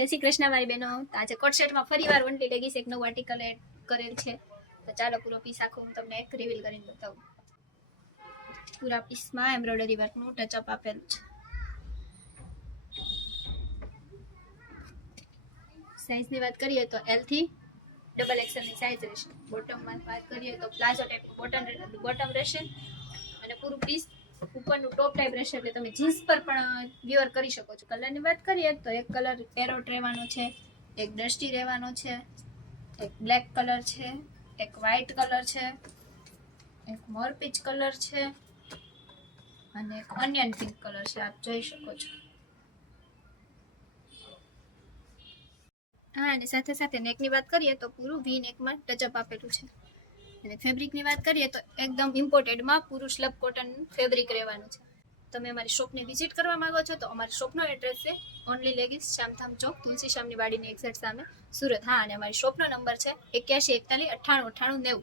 જય શ્રી કૃષ્ણ મારી બહેનો. તો આજે કોટ સેટમાં ફરીવાર વંટી લેગીસ એક નવું આર્ટિકલ એડ કરેલ છે. તો ચાલો પૂરો પીસ આખો હું તમને એક રિવીલ કરીને બતાવું. પૂરા પીસમાં એમ્બ્રોઇડરી વર્કનું ટચઅપ આપેલું છે. સાઇઝની વાત કરીએ તો L થી XXL ની સાઇઝ રહેશે. બોટમમાં વાત કરીએ તો પ્લાઝો ટાઈપનું બોટમ રહેશે અને પૂરું પીસ ઉપરનું ટોપ ટાઈપ રહેશે, એટલે તમે જીન્સ પર પણ વિયર કરી શકો છો. કલરની વાત કરીએ તો એક કલર પેરોટ રહેવાનો છે, એક ડસ્ટી રહેવાનો છે, એક બ્લેક કલર છે, એક વ્હાઈટ કલર છે, એક મોરપીચ કલર છે અને એક ઓનિયન પિંક કલર છે. આપ જોઈ શકો છો. હા, અને સાથે સાથે નેકની વાત કરીએ તો પૂરું વી નેકમાં ટચઅપ આપેલું છે. અને ફેબ્રિકની વાત કરીએ તો એકદમ ઇમ્પોર્ટેડમાં પૂરું સ્લબ કોટન ફેબ્રિક રહેવાનું છે. તમે અમારી શોપને વિઝિટ કરવા માંગો છો તો અમારી શોપનો એડ્રેસ છે ઓનલી લેગીસ, શામધામ ચોક, તુલસી શામની વાડીની એક્ઝેક્ટ સામે, સુરત. હા, અને અમારી શોપનો નંબર છે 8141989890.